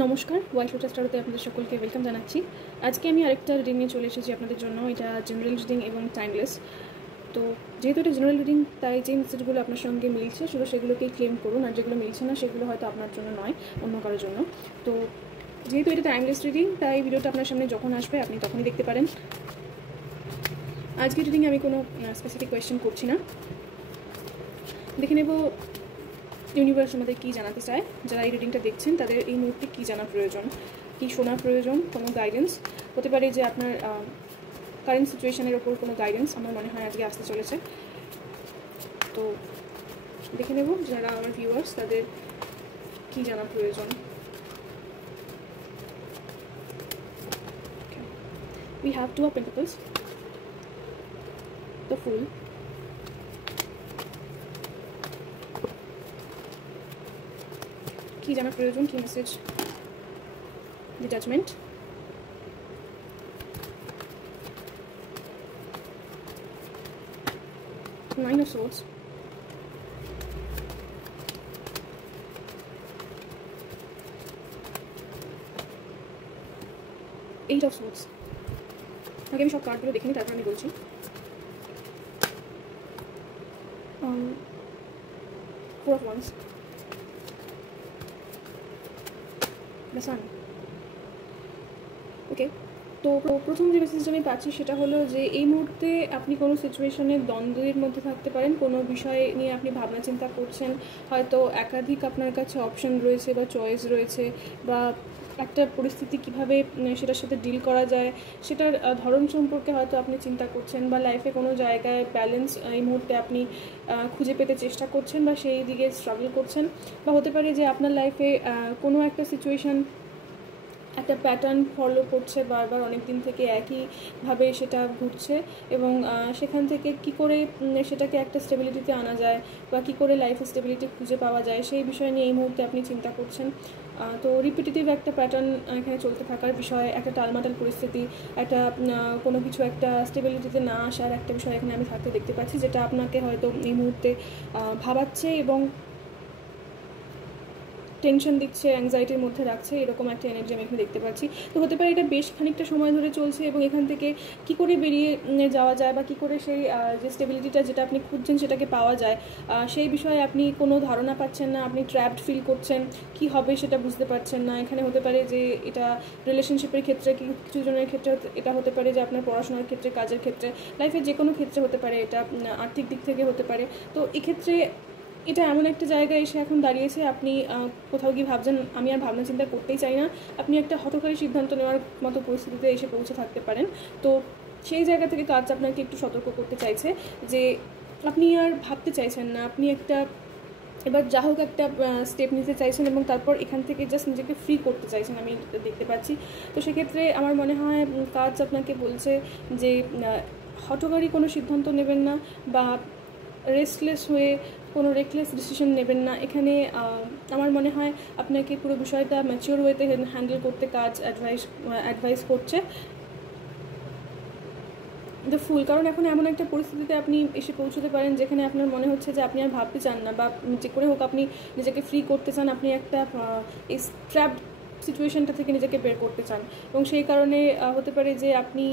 নমস্কার, white lotus টারোতে আপনাদের সকলকে ওয়েলকাম জানাচ্ছি। আজকে আমি আরেকটা রিডিং নিয়ে চলে এসেছি আপনাদের জন্য। এটা জেনারেল রিডিং এবং টাইমলেস। তো যেহেতু এটা জেনারেল রিডিং, তাই যে মেসেজগুলো আপনার সঙ্গে মিলছে শুধু সেগুলোকেই ক্লেম করুন, আর যেগুলো মিলছে না সেগুলো হয়তো আপনার জন্য নয়, অন্য কারোর জন্য। তো যেহেতু এটা টাইমলেস রিডিং, তাই ভিডিওটা আপনার সামনে যখন আসবে আপনি তখনই দেখতে পারেন। আজকের রিডিংয়ে আমি কোনো স্পেসিফিক কোয়েশ্চেন করছি না। দেখে নেব ইউনিভার্স আমাদের কী জানাতে চায়। যারা এই রিডিংটা দেখছেন তাদের এই মুহূর্তে কী জানার প্রয়োজন, কী শোনার প্রয়োজন, কোনো গাইডেন্স হতে পারে যে আপনার কারেন্ট সিচুয়েশনের ওপর কোনো গাইডেন্স আমার মনে হয় আজকে আসতে চলেছে। তো দেখে নেব যারা আমার ভিউয়ার্স তাদের কী জানার প্রয়োজন। We have Two of Pentacles, the Fool, কী জানার প্রয়োজন, কী message, the Judgment, Nine of Swords, Eight of Swords। আগে আমি সব কার্ডগুলো দেখে নিই, তারপর আমি বলছি। Four of Wands, the Sun। ওকে, তো প্রথম যে মেসেজটা আমি পাচ্ছি সেটা হলো যে এই মুহূর্তে আপনি কোনো সিচুয়েশনের দ্বন্দ্বের মধ্যে থাকতে পারেন। কোনো বিষয় নিয়ে আপনি ভাবনা চিন্তা করছেন, হয়তো একাধিক আপনার কাছে অপশন রয়েছে বা চয়েস রয়েছে, বা একটা পরিস্থিতি কিভাবে সেটার সাথে ডিল করা যায় সেটার ধরন সম্পর্কে হয়তো আপনি চিন্তা করছেন, বা লাইফে কোনো জায়গায় ব্যালেন্স এই মুহূর্তে আপনি খুঁজে পেতে চেষ্টা করছেন বা সেই দিকে স্ট্রাগল করছেন। বা হতে পারে যে আপনার লাইফে কোনো একটা সিচুয়েশান একটা প্যাটার্ন ফলো করছে বারবার, অনেক দিন থেকে একইভাবে সেটা ঘুরছে, এবং সেখান থেকে কি করে সেটাকে একটা স্টেবিলিটিতে আনা যায় বা কী করে লাইফে স্টেবিলিটি খুঁজে পাওয়া যায় সেই বিষয় নিয়ে এই মুহূর্তে আপনি চিন্তা করছেন। তো রিপিটেটিভ একটা প্যাটার্ন এখানে চলতে থাকার বিষয়, একটা টালমাটাল পরিস্থিতি, একটা কোনো কিছু একটা স্টেবিলিটিতে না আসার একটা বিষয় এখানে আমি থাকতে দেখতে পাচ্ছি, যেটা আপনাকে হয়তো এই মুহূর্তে ভাবাচ্ছে এবং টেনশন দিচ্ছে, অ্যাংজাইটির মধ্যে রাখছে, এরকম একটা এনার্জি আমি এখানে দেখতে পাচ্ছি। তো হতে পারে এটা বেশ খানিকটা সময় ধরে চলছে, এবং এখান থেকে কী করে বেরিয়ে যাওয়া যায় বা কী করে সেই যে স্টেবিলিটিটা যেটা আপনি খুঁজছেন সেটাকে পাওয়া যায়, সেই বিষয়ে আপনি কোনো ধারণা পাচ্ছেন না, আপনি ট্র্যাপড ফিল করছেন, কি হবে সেটা বুঝতে পারছেন না। এখানে হতে পারে যে এটা রিলেশনশিপের ক্ষেত্রে, কিছু জনের ক্ষেত্রে এটা হতে পারে যে আপনার পড়াশোনার ক্ষেত্রে, কাজের ক্ষেত্রে, লাইফের যে কোনো ক্ষেত্রে হতে পারে, এটা আর্থিক দিক থেকে হতে পারে। তো এক্ষেত্রে এটা এমন একটা জায়গায় এসে এখন দাঁড়িয়েছে, আপনি কোথাও গিয়ে ভাবছেন আমি আর ভাবনা চিন্তা করতেই চাই না, আপনি একটা হঠকারী সিদ্ধান্ত নেওয়ার মতো পরিস্থিতিতে এসে পৌঁছে থাকতে পারেন। তো সেই জায়গা থেকে কাজ আপনাকে একটু সতর্ক করতে চাইছে যে আপনি আর ভাবতে চাইছেন না, আপনি একটা এবার যা হোক একটা স্টেপ নিতে চাইছেন, এবং তারপর এখান থেকে জাস্ট নিজেকে ফ্রি করতে চাইছেন, আমি দেখতে পাচ্ছি। তো সেক্ষেত্রে আমার মনে হয় কাজ আপনাকে বলছে যে হঠকারী কোনো সিদ্ধান্ত নেবেন না, বা রেস্টলেস হয়ে কোনো রেকলেস ডিসিশন নেবেন না। এখানে আমার মনে হয় আপনাকে পুরো বিষয়টা ম্যাচিওর ওয়েতে হ্যান্ডেল করতে কাজ অ্যাডভাইস করছে দ্য ফুল। কারণ এখন এমন একটা পরিস্থিতিতে আপনি এসে পৌঁছতে পারেন যেখানে আপনার মনে হচ্ছে যে আপনি আর ভাবতে চান না, বা যে করে হোক আপনি নিজেকে ফ্রি করতে চান, আপনি একটা এই ট্র্যাপড সিচুয়েশনটা থেকে নিজেকে বের করতে চান, এবং সেই কারণে হতে পারে যে আপনি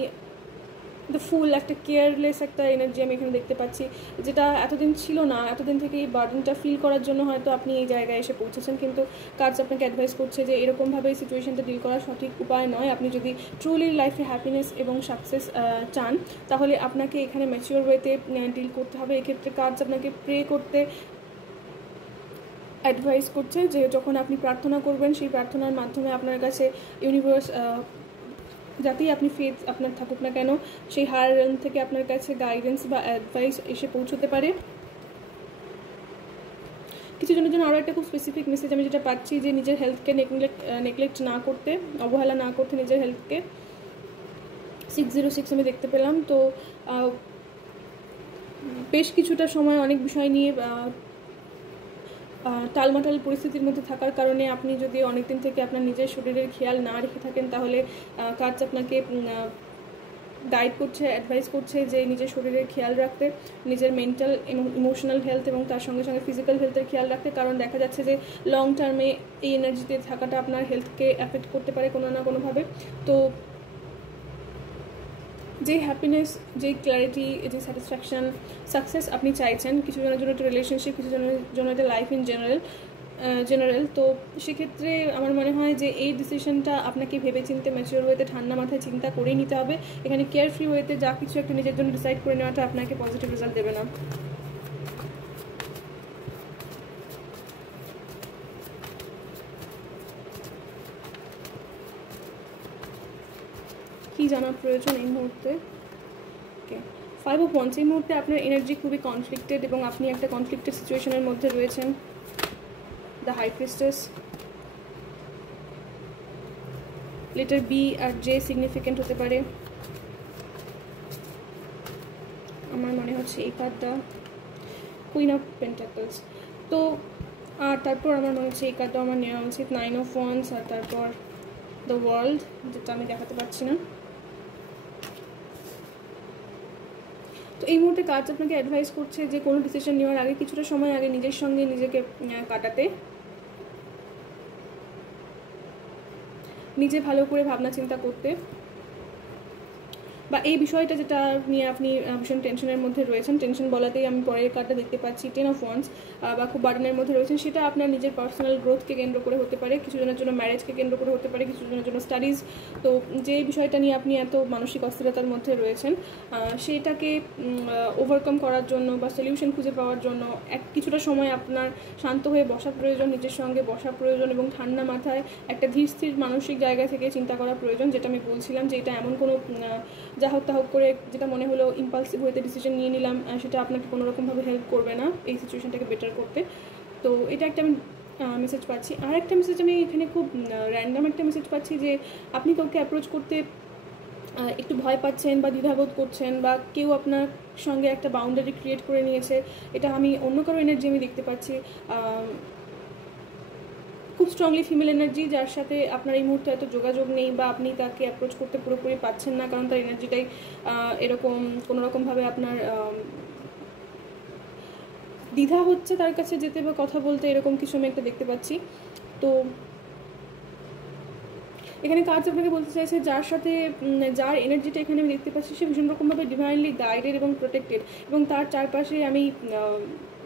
দ্য ফুল একটা কেয়ারলেস একটা এনার্জি আমি এখানে দেখতে পাচ্ছি, যেটা এতদিন ছিল না। এতদিন থেকে এই বার্ডেনটা ফিল করার জন্য হয়তো আপনি এই জায়গায় এসে পৌঁছেছেন, কিন্তু কাজ আপনাকে অ্যাডভাইস করছে যে এরকমভাবে এই সিচুয়েশনটা ডিল করার সঠিক উপায় নয়। আপনি যদি ট্রুলি লাইফে হ্যাপিনেস এবং সাকসেস চান, তাহলে আপনাকে এখানে ম্যাচিওর ওয়েতে ডিল করতে হবে। এক্ষেত্রে কাজ আপনাকে প্রে করতে অ্যাডভাইস করছে যে যখন আপনি প্রার্থনা করবেন, সেই প্রার্থনার মাধ্যমে আপনার কাছে ইউনিভার্স, যাতেই আপনি ফেথ আপনার থাকুক না কেন, সেই হায়ার রিয়েলম থেকে আপনার কাছে গাইডেন্স বা অ্যাডভাইস এসে পৌঁছতে পারে। কিছু জনের জন্য আরও একটা খুব স্পেসিফিক মেসেজ আমি যেটা পাচ্ছি, যে নিজের হেলথকে নেগলেক্ট না করতে, অবহেলা না করতে নিজের হেলথকে। 606 আমি দেখতে পেলাম। তো বেশ কিছুটা সময় অনেক বিষয় নিয়ে টালমাটাল পরিস্থিতির মধ্যে থাকার কারণে আপনি যদি অনেক দিন থেকে আপনার নিজের শরীরের খেয়াল না রেখে থাকেন, তাহলে কাজ আপনাকে গাইড করছে, অ্যাডভাইস করছে যে নিজের শরীরের খেয়াল রাখতে, নিজের মেন্টাল ইমোশনাল হেলথ এবং তার সঙ্গে সঙ্গে ফিজিক্যাল হেলথের খেয়াল রাখতে। কারণ দেখা যাচ্ছে যে লং টার্মে এই এনার্জিতে থাকাটা আপনার হেলথকে অ্যাফেক্ট করতে পারে কোনো না কোনোভাবে। তো যে হ্যাপিনেস, যে ক্ল্যারিটি, যে স্যাটিসফ্যাকশান, সাকসেস আপনি চাইছেন, কিছু জনের জন্য একটা রিলেশনশিপ, কিছু জনের জন্য একটা লাইফ ইন জেনারেল, তো সেক্ষেত্রে আমার মনে হয় যে এই ডিসিশনটা আপনাকে ভেবে চিন্তে ম্যাচিওর ওয়েতে ঠান্ডা মাথায় চিন্তা করেই নিতে হবে। এখানে কেয়ারফ্রি ওয়েতে যা কিছু একটা নিজের জন্য ডিসাইড করে নেওয়াটা আপনাকে পজিটিভ রেজাল্ট দেবে না। কি জানার প্রয়োজন এই মুহূর্তে? ওকে, 5 of Wands, এই মুহূর্তে আপনার এনার্জি খুবই কনফ্লিক্টেড এবং আপনি একটা কনফ্লিক্টেড সিচুয়েশনের মধ্যে রয়েছেন। The high priestess, letter B R J significant হতে পারে আমার মনে হচ্ছে এই কার্ডটা, কুইন অফ পেন্টাকলস। তো আর তারপর আমার মনে হচ্ছে এই কার্ডটা আমার নেওয়া উচিত, 9 of Wands, আর তারপর দ্য ওয়ার্ল্ড, যেটা আমি দেখাতে পারছি না। তো এই মুহূর্তে কাজ আপনাকে অ্যাডভাইস করছে যে কোনো ডিসিশন নেওয়ার আগে কিছুটা সময় আগে নিজের সঙ্গে নিজেকে কাটাতে, নিজে ভালো করে ভাবনা চিন্তা করতে, বা এই বিষয়টা যেটা নিয়ে আপনি ভীষণ টেনশনের মধ্যে রয়েছেন, টেনশন বলাতেই আমি পরের কার্ডটা দেখতে পাচ্ছি 10 of Wands, বা খুব বার্ডেনের মধ্যে রয়েছেন, সেটা আপনার নিজের পার্সোনাল গ্রোথকে কেন্দ্র করে হতে পারে, কিছু জনের জন্য ম্যারেজকে কেন্দ্র করে হতে পারে, কিছু জনের জন্য স্টাডিজ। তো যে বিষয়টা নিয়ে আপনি এত মানসিক অস্থিরতার মধ্যে রয়েছেন সেটাকে ওভারকাম করার জন্য বা সলিউশন খুঁজে পাওয়ার জন্য কিছুটা সময় আপনার শান্ত হয়ে বসা প্রয়োজন, নিজের সঙ্গে বসা প্রয়োজন এবং ঠান্ডা মাথায় একটা ধীর স্থির মানসিক জায়গা থেকে চিন্তা করা প্রয়োজন। যেটা আমি বলছিলাম যে এটা এমন কোনো যা হোক তা হোক করে যেটা মনে হলো ইম্পালসিভ হইতে ডিসিশন নিয়ে নিলাম, সেটা আপনাকে কোনো রকমভাবে হেল্প করবে না এই সিচুয়েশনটাকে বেটার করতে। তো এটা একটা আমি মেসেজ পাচ্ছি। আর একটা মেসেজ আমি এখানে খুব র্যান্ডাম একটা মেসেজ পাচ্ছি যে আপনি কাউকে অ্যাপ্রোচ করতে একটু ভয় পাচ্ছেন বা দ্বিধাবোধ করছেন, বা কেউ আপনার সঙ্গে একটা বাউন্ডারি ক্রিয়েট করে নিয়েছে। এটা আমি অন্য কারো এনার্জি আমি দেখতে পাচ্ছি, খুব স্ট্রংলি ফিমেল এনার্জি, যার সাথে আপনার এই মুহূর্তে এত যোগাযোগ নেই বা আপনি তাকে অ্যাপ্রোচ করতে পুরোপুরি পাচ্ছেন না, কারণ তার এনার্জিটাই এরকম কোনো রকমভাবে আপনার দ্বিধা হচ্ছে তার কাছে যেতে বা কথা বলতে, এরকম কিছু আমি একটা দেখতে পাচ্ছি। তো এখানে কাজ আপনাকে বলতে চাইছে যার এনার্জিটা এখানে আমি দেখতে পাচ্ছি সে ভীষণ রকমভাবে ডিভাইনলি গাইডেড এবং প্রোটেক্টেড, এবং তার চারপাশে আমি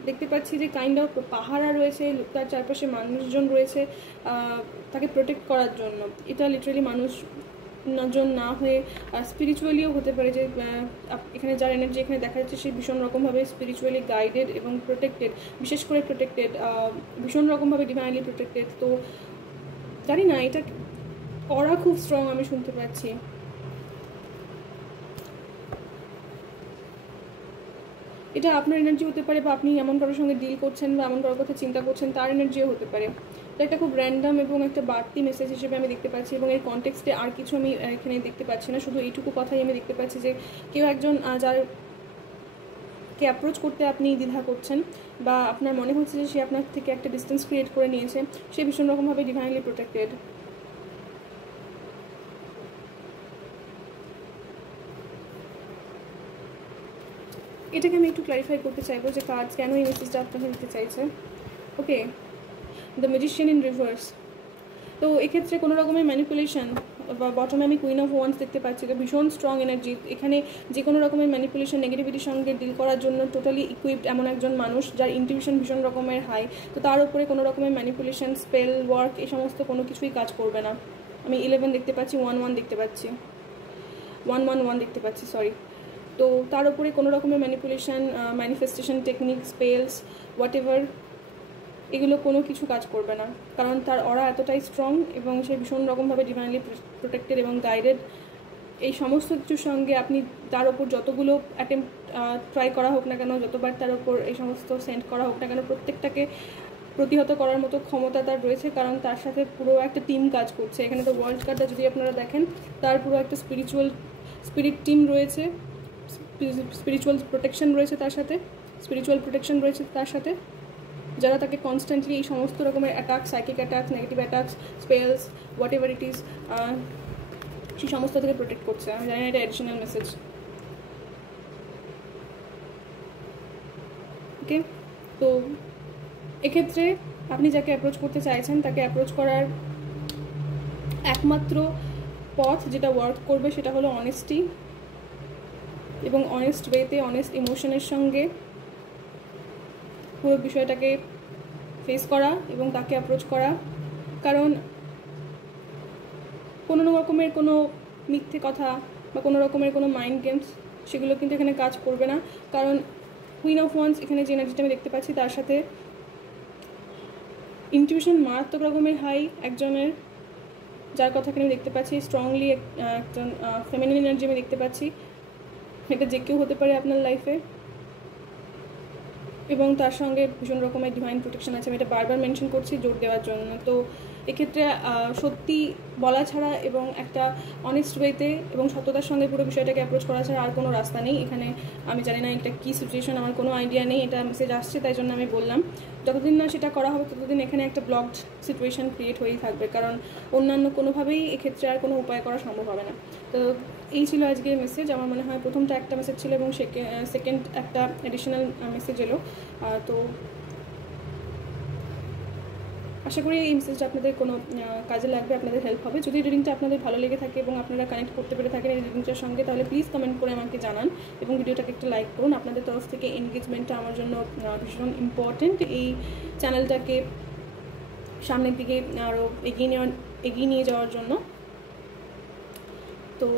দেখতে পাচ্ছি যে কাইন্ড অফ পাহারা রয়েছে, তার চারপাশে মানুষজন রয়েছে তাকে প্রোটেক্ট করার জন্য। এটা লিটারালি মানুষজন না হয়ে স্পিরিচুয়ালিও হতে পারে, যে এখানে যার এনার্জি এখানে দেখা যাচ্ছে সে ভীষণ রকমভাবে স্পিরিচুয়ালি গাইডেড এবং প্রোটেক্টেড, বিশেষ করে প্রোটেক্টেড, ভীষণ রকমভাবে ডিভাইনলি প্রোটেক্টেড। তো জানি না, এটা অরা খুব স্ট্রং আমি শুনতে পাচ্ছি। এটা আপনার এনার্জি হতে পারে, বা আপনি এমন কারোর সঙ্গে ডিল করছেন বা এমন কারোর কথা চিন্তা করছেন তার এনার্জিও হতে পারে। এটা একটা খুব র্যান্ডাম এবং একটা বাড়তি মেসেজ হিসেবে আমি দেখতে পাচ্ছি, এবং এর কনটেক্সটে আর কিছু আমি এখানে দেখতে পাচ্ছি না, শুধু এইটুকু কথাই আমি দেখতে পাচ্ছি যে কেউ একজন যারকে অ্যাপ্রোচ করতে আপনি দ্বিধা করছেন বা আপনার মনে হচ্ছে যে সে আপনার থেকে একটা ডিস্টেন্স ক্রিয়েট করে নিয়েছে, সে ভীষণ রকমভাবে ডিভাইনলি প্রোটেক্টেড। এটাকে আমি একটু ক্লারিফাই করতে চাইবো যে কাজ কেন এই মেসেজটা আপনাকে দিতে চাইছে। ওকে, দ্য ম্যাজিশিয়ান ইন রিভার্স। তো এক্ষেত্রে কোনো রকমের ম্যানিপুলেশন, বা বটমে আমি কুইন অফ ওয়ান্স দেখতে পাচ্ছি, তো ভীষণ স্ট্রং এনার্জি। এখানে যে কোনো রকমের ম্যানিপুলেশন, নেগেটিভিটির সঙ্গে ডিল করার জন্য টোটালি ইকুইপড এমন একজন মানুষ যার ইনটিউশন ভীষণ রকমের হাই। তো তার উপরে কোনো রকমের ম্যানিপুলেশন, স্পেল ওয়ার্ক এই সমস্ত কোনো কিছুই কাজ করবে না। আমি 11 দেখতে পাচ্ছি, 11 দেখতে পাচ্ছি, 111 দেখতে পাচ্ছি, সরি। তো তার উপরে কোনো রকমের manipulation, manifestation technique, spells, what ever, এগুলো কোনো কিছু কাজ করবে না, কারণ তার অরা এতটাই স্ট্রং এবং সে ভীষণ রকমভাবে ডিভাইনলি প্রোটেক্টেড এবং গাইডেড। এই সমস্ত কিছুর সঙ্গে আপনি তার ওপর যতগুলো অ্যাটেম্প্ট ট্রাই করা হোক না কেন, যতবার তার ওপর এই সমস্ত সেন্ড করা হোক না কেন, প্রত্যেকটাকে প্রতিহত করার মতো ক্ষমতা তার রয়েছে, কারণ তার সাথে পুরো একটা টিম কাজ করছে। এখানে তো ওয়ার্ল্ড কার্ডটা যদি আপনারা দেখেন, তার পুরো একটা স্পিরিট টিম রয়েছে, স্পিরিচুয়াল প্রোটেকশন রয়েছে তার সাথে, যারা তাকে কনস্ট্যান্টলি এই সমস্ত রকমের attack, psychic attack, negative attacks, spells, what ever it is, সেই সমস্ত থেকে প্রোটেক্ট করছে। আমি জানি না এটা অ্যাডিশনাল মেসেজ। ওকে, তো এক্ষেত্রে আপনি যাকে অ্যাপ্রোচ করতে চাইছেন তাকে অ্যাপ্রোচ করার একমাত্র পথ যেটা ওয়ার্ক করবে সেটা হলো অনেস্টি, এবং অনেস্ট ওয়েতে, অনেস্ট ইমোশনের সঙ্গে পুরো বিষয়টাকে ফেস করা এবং তাকে অ্যাপ্রোচ করা। কারণ কোনো রকমের কোনো মিথ্যে কথা বা কোনো রকমের কোনো মাইন্ড গেমস সেগুলো কিন্তু এখানে কাজ করবে না। কারণ কুইন অফ ওয়ান্স এখানে যে এনার্জিটা আমি দেখতে পাচ্ছি তার সাথে ইনটিউশন মারাত্মক রকমের হাই একজনের, যার কথা এখানে দেখতে পাচ্ছি। স্ট্রংলি একজন ফেমিনিন এনার্জি আমি দেখতে পাচ্ছি। এটা যে কেউ হতে পারে আপনার লাইফে, এবং তার সঙ্গে ভীষণ রকমের ডিভাইন প্রোটেকশন আছে। আমি এটা বারবার মেনশন করছি জোর দেওয়ার জন্য। তো এক্ষেত্রে সত্যি বলা ছাড়া এবং একটা অনেস্ট ওয়েতে এবং সততার সঙ্গে পুরো বিষয়টাকে অ্যাপ্রোচ করা ছাড়া আর কোনো রাস্তা নেই এখানে। আমি জানি না এটা কী সিচুয়েশন, আমার কোনো আইডিয়া নেই, এটা মেসেজ আসছে তাই জন্য আমি বললাম। যতদিন না সেটা করা হবে ততদিন এখানে একটা ব্লকড সিচুয়েশন ক্রিয়েট হয়েই থাকবে, কারণ অন্যান্য কোনোভাবেই এক্ষেত্রে আর কোনো উপায় করা সম্ভব হবে না। তো এই ছিল আজকে মেসেজ। আমার মনে হয় প্রথমটা একটা মেসেজ ছিল এবং সেকেন্ড একটা অ্যাডিশনাল মেসেজ এলো। তো আশা করি এই মেসেজটা আপনাদের কোনো কাজে লাগবে, আপনাদের হেল্প হবে। যদি রিডিংটা আপনাদের ভালো লেগে থাকে এবং আপনারা কানেক্ট করতে পেরে থাকেন এই রিডিংটার সঙ্গে, তাহলে প্লিজ কমেন্ট করে আমাকে জানান এবং ভিডিওটাকে একটা লাইক করুন। আপনাদের তরফ থেকে এনগেজমেন্টটা আমার জন্য ভীষণ ইম্পর্টেন্ট, এই চ্যানেলটাকে সামনের দিকে আরও এগিয়ে নিয়ে যাওয়ার জন্য। তো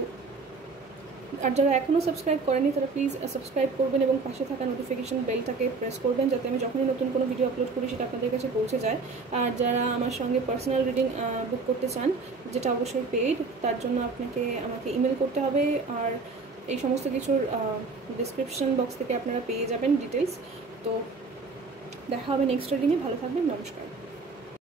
আর যারা এখনও সাবস্ক্রাইব করেনি তারা প্লিজ সাবস্ক্রাইব করবেন এবং পাশে থাকা নোটিফিকেশন বেলটাকে প্রেস করবেন, যাতে আমি যখনই নতুন কোনো ভিডিও আপলোড করি সেটা আপনাদের কাছে পৌঁছে যায়। আর যারা আমার সঙ্গে পার্সোনাল রিডিং বুক করতে চান, যেটা অবশ্যই পেইড, তার জন্য আমাকে ইমেল করতে হবে। আর এই সমস্ত কিছুর ডিসক্রিপশন বক্স থেকে আপনারা পেয়ে যাবেন ডিটেলস। তো দেখা হবে নেক্সট রিডিংয়ে। ভালো থাকবেন, নমস্কার।